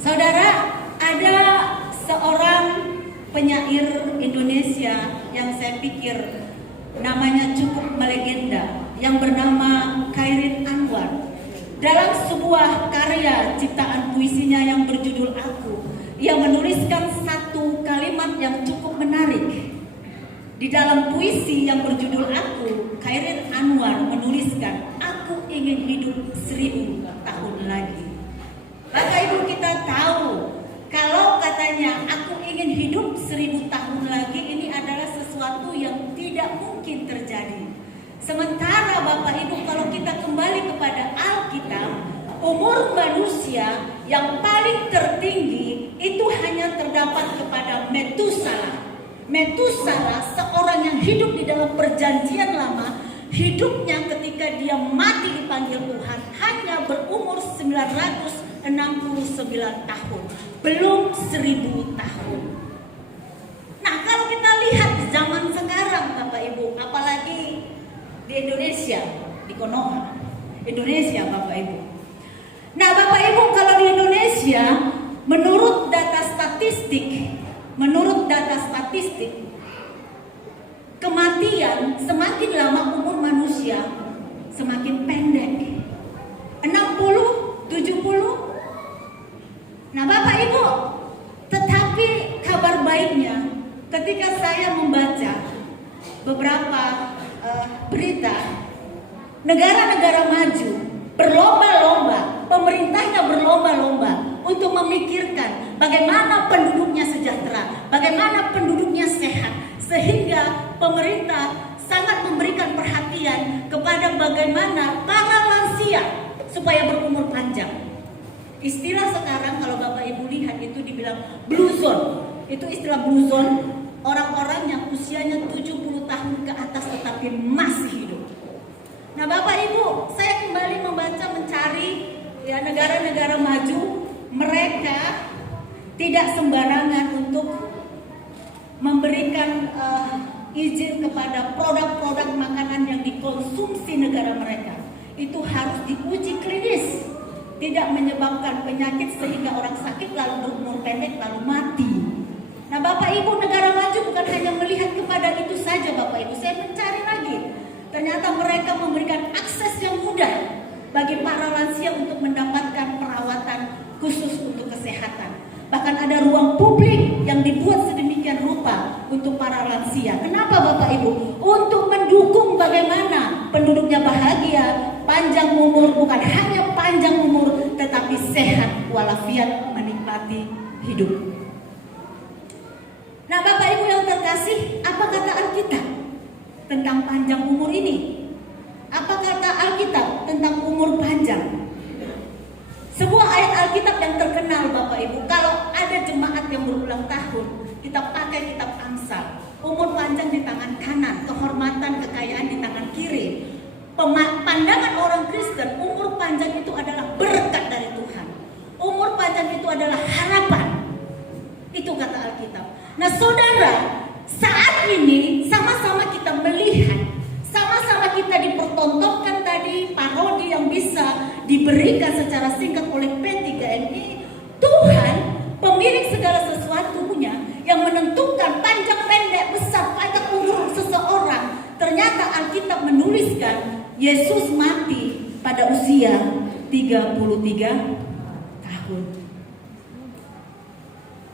Saudara, ada seorang penyair Indonesia yang saya pikir namanya cukup melegenda, yang bernama Khairin Anwar. Dalam sebuah karya ciptaan puisinya yang berjudul Aku, ia menuliskan satu kalimat yang cukup menarik. Di dalam puisi yang berjudul Aku, Khairin Anwar menuliskan, aku ingin hidup 1000 tahun lagi. Bapak Ibu, kita tahu kalau katanya aku ingin hidup 1000 tahun lagi, ini adalah sesuatu yang tidak mungkin terjadi. Sementara Bapak Ibu, kalau kita kembali kepada Alkitab, umur manusia yang paling tertinggi itu hanya terdapat kepada Metusalah. Metusalah, seorang yang hidup di dalam perjanjian lama, hidupnya ketika dia mati dipanggil Tuhan hanya berumur 969 tahun, belum 1000 tahun. Nah, kalau kita lihat di zaman sekarang Bapak Ibu, apalagi di Indonesia, di Konoha, Indonesia Bapak Ibu. Nah Bapak Ibu, kalau di Indonesia, menurut data statistik, kematian semakin lama umur manusia semakin pendek. 60, 70. Nah Bapak Ibu, tetapi kabar baiknya ketika saya membaca beberapa berita, negara-negara maju berlomba-lomba, pemerintahnya berlomba-lomba untuk memikirkan bagaimana penduduknya sejahtera, bagaimana penduduknya sehat, sehingga pemerintah sangat memberikan perhatian kepada bagaimana para lansia supaya berumur panjang. Istilah sekarang kalau Bapak Ibu lihat itu dibilang blue zone. Itu istilah blue zone, orang-orang yang usianya 70 tahun ke atas tetapi masih hidup. Nah Bapak Ibu, saya kembali mencari ya negara-negara maju, mereka tidak sembarangan untuk memberikan izin kepada produk-produk makanan yang dikonsumsi negara mereka. Itu harus diuji klinis, tidak menyebabkan penyakit sehingga orang sakit lalu berumur pendek lalu mati. Nah Bapak Ibu, negara maju bukan hanya melihat kepada itu saja Bapak Ibu. Saya mencari lagi, ternyata mereka memberikan akses yang mudah bagi para lansia untuk mendapatkan perawatan khusus untuk kesehatan. Bahkan ada ruang publik yang dibuat sedemikian rupa untuk para lansia. Kenapa Bapak Ibu? Untuk mendukung bagaimana penduduknya bahagia, panjang umur, bukan hanya panjang umur, tetapi sehat walafiat menikmati hidup. Nah Bapak Ibu yang terkasih, apa kata Alkitab tentang panjang umur ini? Apa kata Alkitab tentang umur panjang? Sebuah ayat Alkitab yang terkenal Bapak Ibu, kalau ada jemaat yang berulang tahun, kita pakai kitab Amsal. Umur panjang di tangan kanan, kehormatan, kekayaan di tangan kiri. Pandangan orang Kristen, umur panjang itu adalah berkat dari Tuhan. Umur panjang itu adalah harapan. Itu kata Alkitab. Nah saudara, saat ini sama-sama kita melihat, sama-sama kita dipertontonkan tadi parodi yang bisa diberikan secara singkat oleh P3MI. Tuhan, pemilik segala sesuatunya, yang menentukan panjang pendek, besar panjang umur seseorang. Ternyata Alkitab menuliskan Yesus mati pada usia 33 tahun.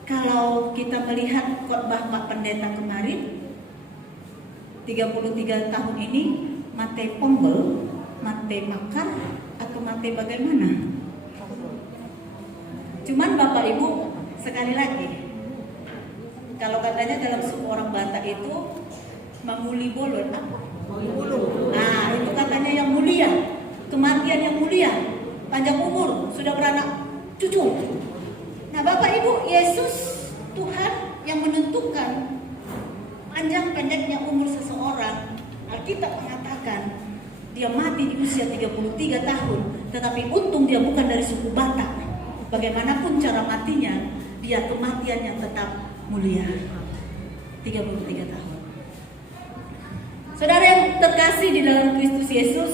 Kalau kita melihat khotbah Pak Pendeta kemarin, 33 tahun ini mate pombel, mate makar, atau mate bagaimana? Cuman Bapak Ibu, sekali lagi, kalau katanya dalam suku orang Batak itu mamuli bolon apa? Nah itu katanya yang mulia, kematian yang mulia, panjang umur, sudah beranak cucu. Nah Bapak Ibu, Yesus Tuhan yang menentukan panjang pendeknya umur seseorang. Alkitab mengatakan dia mati di usia 33 tahun, tetapi untung dia bukan dari suku Batak. Bagaimanapun cara matinya, dia kematian yang tetap mulia. 33 tahun. Saudara yang terkasih di dalam Kristus Yesus,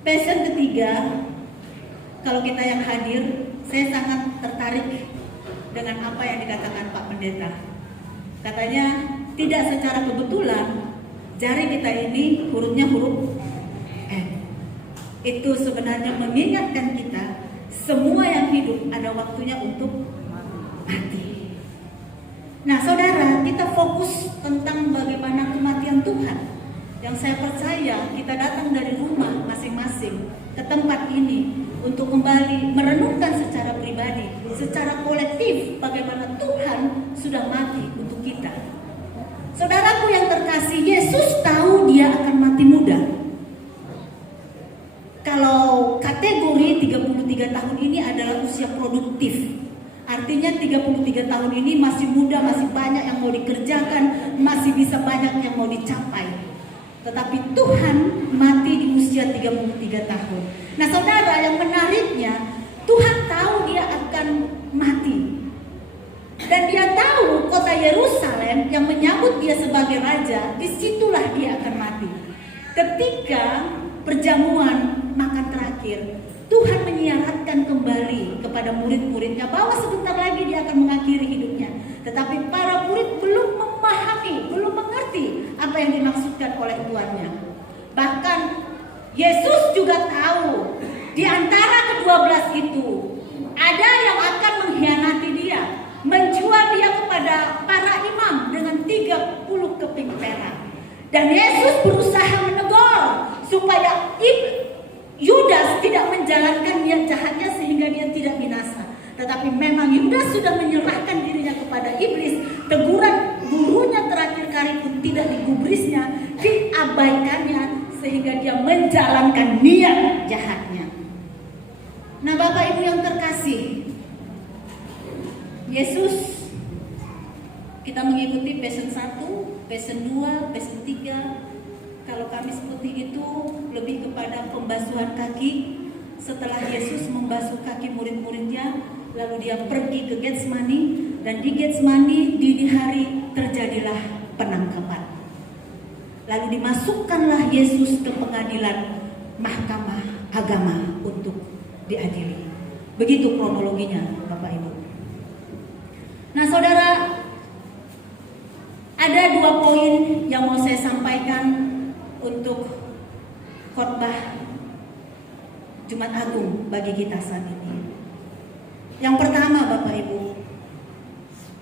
passion ketiga, kalau kita yang hadir, saya sangat tertarik dengan apa yang dikatakan Pak Pendeta. Katanya tidak secara kebetulan jari kita ini hurufnya huruf N. Itu sebenarnya mengingatkan kita semua yang hidup ada waktunya untuk mati. Nah saudara, kita fokus tentang bagaimana kematian Tuhan. Yang saya percaya kita datang dari rumah masing-masing ke tempat ini untuk kembali merenungkan secara pribadi, secara kolektif bagaimana Tuhan sudah mati untuk kita. Saudaraku yang terkasih, Yesus tahu dia akan mati muda. Kalau kategori 33 tahun ini adalah usia produktif, artinya 33 tahun ini masih muda, masih banyak yang mau dikerjakan, masih bisa banyak yang mau dicapai. Tetapi Tuhan mati di usia 33 tahun. Nah saudara, yang menariknya, Tuhan tahu dia akan mati. Dan dia tahu kota Yerusalem yang menyambut dia sebagai raja, disitulah dia akan mati. Ketika perjamuan makan terakhir, Tuhan menyiaratkan kembali kepada murid-muridnya bahwa sebentar lagi dia akan mengakhiri hidupnya. Tetapi para murid belum memahami, belum mengerti apa yang dimaksudkan oleh tuannya. Bahkan Yesus juga tahu di antara ke-12 itu ada yang akan mengkhianati dia, menjual dia kepada para imam dengan 30 keping perak. Dan Yesus berusaha menegur supaya Yudas tidak menjalankan niat jahatnya sehingga dia tidak binasa. Tetapi memang Yudas sudah menyerahkan dirinya kepada iblis. Teguran gurunya terakhir kali pun tidak digubrisnya, diabaikannya sehingga dia menjalankan niat jahatnya. Nah Bapak Ibu yang terkasih, Yesus kita mengikuti Passion 1, Passion 2, Passion 3. Kalau Kamis Putih itu lebih kepada pembasuhan kaki. Setelah Yesus membasuh kaki murid-muridnya, lalu dia pergi ke Getsemani, dan di Getsemani dini hari terjadilah penangkapan. Lalu dimasukkanlah Yesus ke pengadilan mahkamah agama untuk diadili. Begitu kronologinya Bapak Ibu. Nah saudara, ada 2 poin yang mau saya sampaikan untuk khotbah Jumat Agung bagi kita saat ini. Yang pertama Bapak Ibu,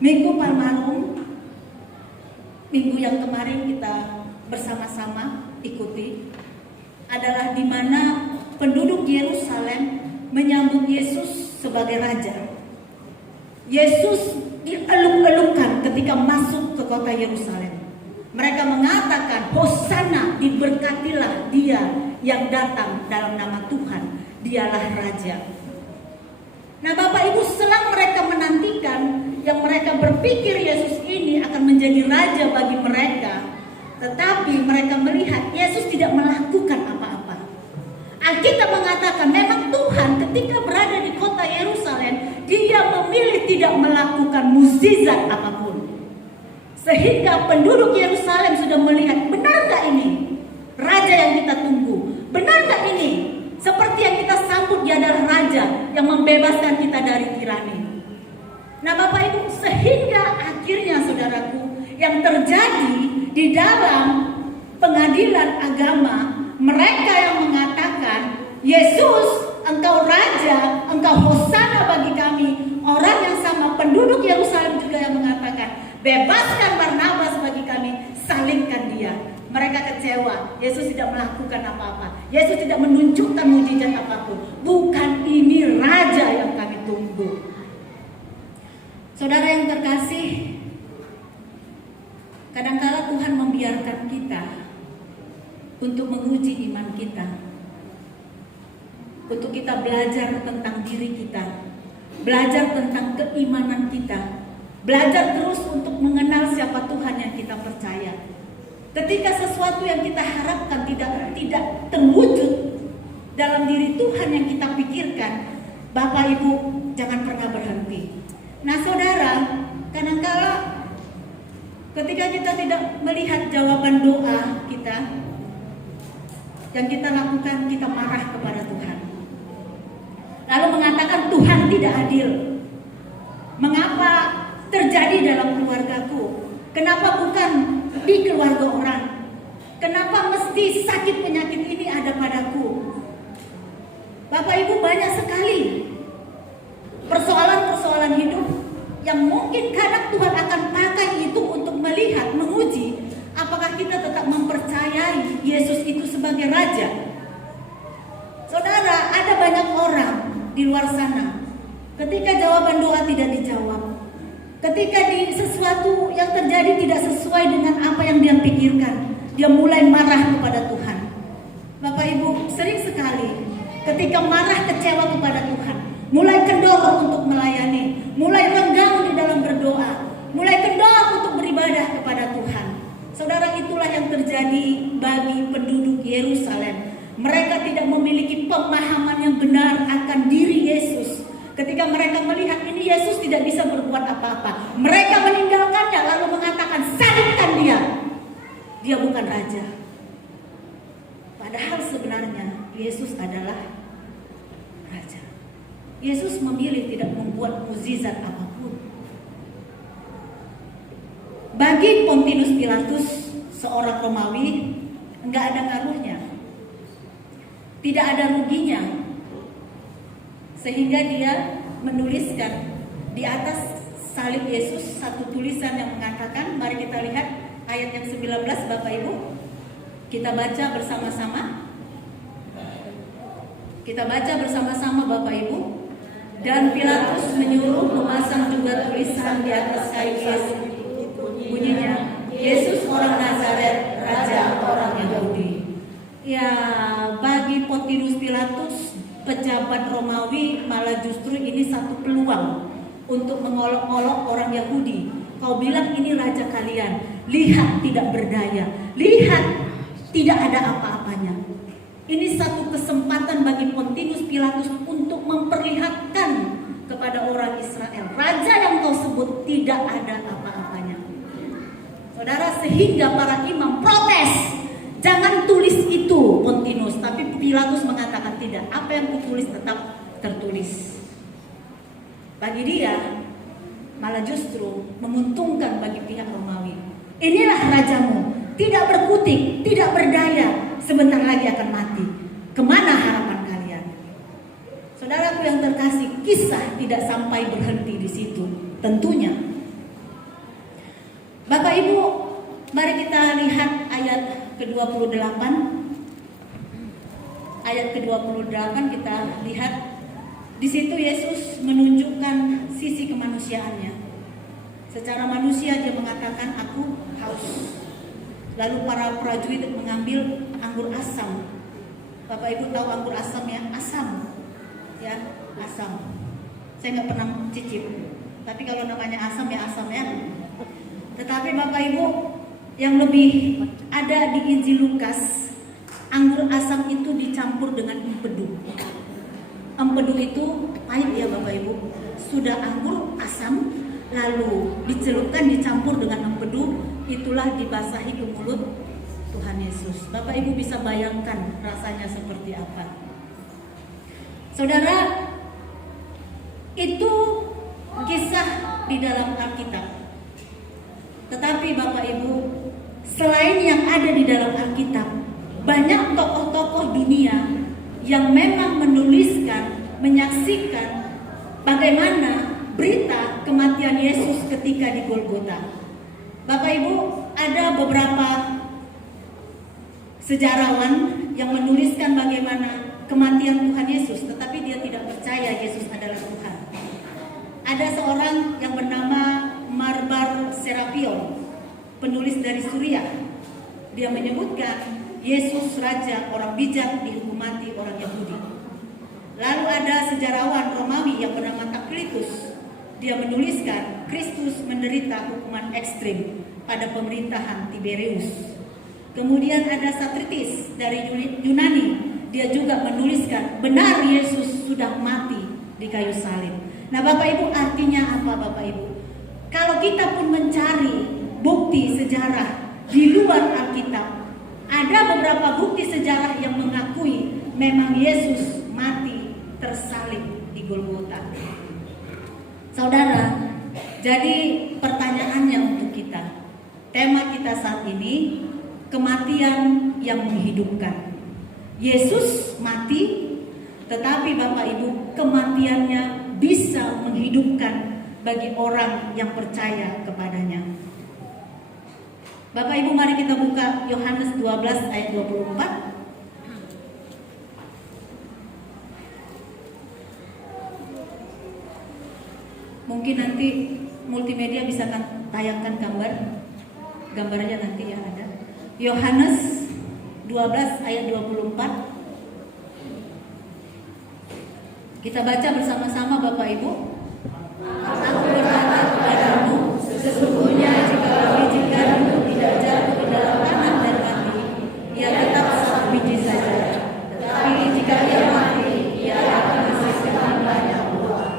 Minggu Palmarum, minggu yang kemarin kita bersama-sama ikuti, adalah di mana penduduk Yerusalem menyambut Yesus sebagai raja. Yesus dieluk-elukan ketika masuk ke kota Yerusalem. Mereka mengatakan, Hosana, diberkatilah dia yang datang dalam nama Tuhan, dialah raja. Nah Bapak Ibu, selang mereka menantikan, yang mereka berpikir Yesus ini akan menjadi raja bagi mereka, tetapi mereka melihat Yesus tidak melakukan apa-apa. Alkitab mengatakan memang Tuhan ketika berada di kota Yerusalem, dia memilih tidak melakukan mukjizat apapun. Sehingga penduduk Yerusalem sudah melihat, benar gak ini raja yang kita tunggu? Benar gak ini seperti yang kita sambut, dia adalah raja yang membebaskan kita dari tirani? Nah Bapak Ibu, sehingga akhirnya saudaraku, yang terjadi di dalam pengadilan agama, mereka yang mengatakan, Yesus engkau raja, engkau hosana bagi kami. Orang yang sama penduduk Yerusalem juga yang mengatakan, bebaskan Barnabas bagi kami, salingkan dia. Mereka kecewa, Yesus tidak melakukan apa-apa, Yesus tidak menunjukkan mujizat apapun. Bukan ini raja yang kami tunggu. Saudara yang terkasih, kadangkala Tuhan membiarkan kita untuk menguji iman kita, untuk kita belajar tentang diri kita, belajar tentang keimanan kita, belajar terus untuk mengenal siapa Tuhan yang kita percaya. Ketika sesuatu yang kita harapkan tidak terwujud dalam diri Tuhan yang kita pikirkan, Bapak Ibu jangan pernah berhenti. Nah saudara, kadangkala ketika kita tidak melihat jawaban doa kita, yang kita lakukan, kita marah kepada Tuhan. lalu mengatakan Tuhan tidak adil. Mengapa terjadi dalam keluargaku? Kenapa bukan di keluarga orang? Kenapa mesti sakit penyakit ini ada padaku? Bapak Ibu, banyak sekali persoalan-persoalan hidup yang mungkin kadang Tuhan akan pakai itu untuk melihat, menguji apakah kita tetap mempercayai Yesus itu sebagai Raja. Saudara, ada banyak orang di luar sana, ketika jawaban doa tidak dijawab, ketika di sesuatu yang terjadi tidak sesuai dengan apa yang dia pikirkan, dia mulai marah kepada Tuhan. Bapak Ibu, sering sekali ketika marah kecewa kepada Tuhan, mulai kendor untuk melayani, mulai renggang di dalam berdoa, mulai kendor untuk beribadah kepada Tuhan. Saudara, itulah yang terjadi bagi penduduk Yerusalem. Mereka tidak memiliki pemahaman yang benar akan diri Yesus. Ketika mereka melihat ini Yesus tidak bisa berbuat apa-apa, mereka meninggalkannya lalu mengatakan, salibkan dia. Dia bukan raja. Padahal sebenarnya Yesus adalah raja. Yesus memilih tidak membuat mukjizat apapun. Bagi Pontius Pilatus, seorang Romawi, enggak ada ngaruhnya, tidak ada ruginya, sehingga dia menuliskan di atas salib Yesus satu tulisan yang mengatakan, mari kita lihat ayat yang 19 Bapak Ibu. Kita baca bersama-sama. Kita baca bersama-sama Bapak Ibu. Dan Pilatus menyuruh memasang juga tulisan di atas kayu Yesus. Bunyinya, Yesus orang Nazaret, Raja orang Yahudi. Ya, bagi Pontius Pilatus, pejabat Romawi, malah justru ini satu peluang untuk mengolok-olok orang Yahudi. Kau bilang ini raja kalian, lihat tidak berdaya, lihat tidak ada apa-apanya. Ini satu kesempatan bagi Pontius Pilatus untuk memperlihatkan kepada orang Israel, raja yang kau sebut tidak ada apa-apanya. Saudara, sehingga para imam protes, jangan tulis itu Pontius. Tapi Pilatus mengatakan tidak, apa yang kutulis tetap tertulis. Bagi dia malah justru menguntungkan bagi pihak Romawi. Inilah rajamu, tidak berkutik, tidak berdaya, sebentar lagi akan mati. Kemana harapan kalian? Saudaraku yang terkasih, kisah tidak sampai berhenti di situ. Tentunya, Bapak Ibu, mari kita lihat ayat ke-28. Ayat ke-28 kita lihat. Di situ Yesus menunjukkan sisi kemanusiaannya. Secara manusia dia mengatakan, aku haus. Lalu para prajurit mengambil anggur asam. Bapak Ibu tahu anggur asam ya? Asam. Ya, asam. Saya nggak pernah cicip. Tapi kalau namanya asam ya asam ya. Tetapi Bapak Ibu, yang lebih ada di Injil Lukas, anggur asam itu dicampur dengan empedu. Empedu itu pahit ya Bapak Ibu. Sudah anggur asam, lalu dicelupkan, dicampur dengan empedu, itulah dibasahi ke mulut Tuhan Yesus. Bapak Ibu bisa bayangkan rasanya seperti apa. Saudara, itu kisah di dalam Alkitab. Tetapi Bapak Ibu, selain yang ada di dalam Alkitab, banyak tokoh-tokoh dunia yang memang menuliskan, menyaksikan bagaimana berita kematian Yesus ketika di Golgota. Bapak Ibu, ada beberapa sejarawan yang menuliskan bagaimana kematian Tuhan Yesus, tetapi dia tidak percaya Yesus adalah Tuhan. Ada seorang yang bernama Marbar Serapion, penulis dari Suriah. Dia menyebutkan Yesus Raja, orang bijak dihukum mati orang Yahudi. Lalu ada sejarawan Romawi yang bernama Tacitus. Dia menuliskan Kristus menderita hukuman ekstrim pada pemerintahan Tiberius. Kemudian ada Satritis dari Yunani. Dia juga menuliskan benar Yesus sudah mati di kayu salib. Nah Bapak Ibu, artinya apa Bapak Ibu? Kalau kita pun mencari bukti sejarah di luar Alkitab, ada beberapa bukti sejarah yang mengakui memang Yesus mati tersalib Golgota. Saudara, jadi pertanyaannya untuk kita, tema kita saat ini, kematian yang menghidupkan. Yesus mati, tetapi Bapak Ibu, kematiannya bisa menghidupkan bagi orang yang percaya kepadanya. Bapak Ibu, mari kita buka Yohanes 12 ayat 24. Mungkin nanti multimedia bisa tayangkan gambarnya nanti ya ada. Yohanes 12 ayat 24. Kita baca bersama-sama Bapak Ibu. Aku berkata kepadamu, sesungguhnya jika biji gandum tidak jatuh ke dalam tanah dan mati, ia tetap satu biji saja. Tetapi jika ia mati, ia akan menghasilkan banyak buah.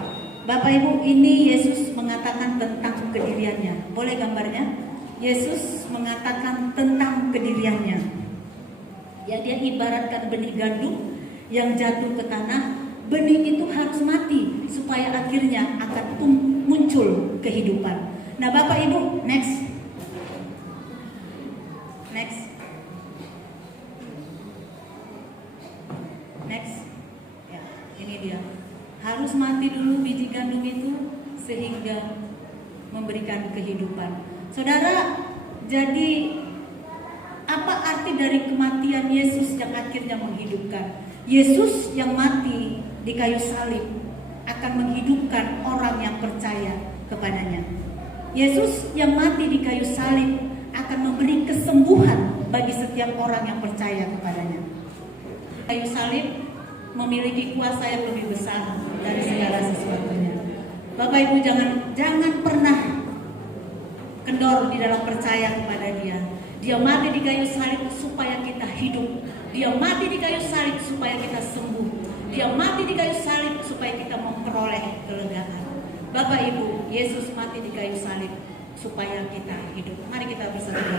Bapak Ibu, ini Yesus mengatakan tentang kediriannya. Boleh gambarnya? Yesus mengatakan tentang kediriannya. Ya, dia ibaratkan benih gandum yang jatuh ke tanah. Benih itu harus mati supaya akhirnya akan muncul kehidupan. Nah, Bapak Ibu, next. Ya, ini dia. Harus mati dulu biji gandum itu sehingga memberikan kehidupan. Saudara, jadi apa arti dari kematian Yesus yang akhirnya menghidupkan? Yesus yang mati di kayu salib akan menghidupkan orang yang percaya kepadanya. Yesus yang mati di kayu salib akan memberi kesembuhan bagi setiap orang yang percaya kepadanya. Kayu salib memiliki kuasa yang lebih besar dari segala sesuatunya. Bapak Ibu, jangan pernah kendor di dalam percaya kepada Dia. Dia mati di kayu salib supaya kita hidup. Dia mati di kayu salib supaya kita sembuh. Dia mati di kayu salib supaya kita memperoleh kelegaan. Bapak Ibu, Yesus mati di kayu salib supaya kita hidup. Mari kita bersatu.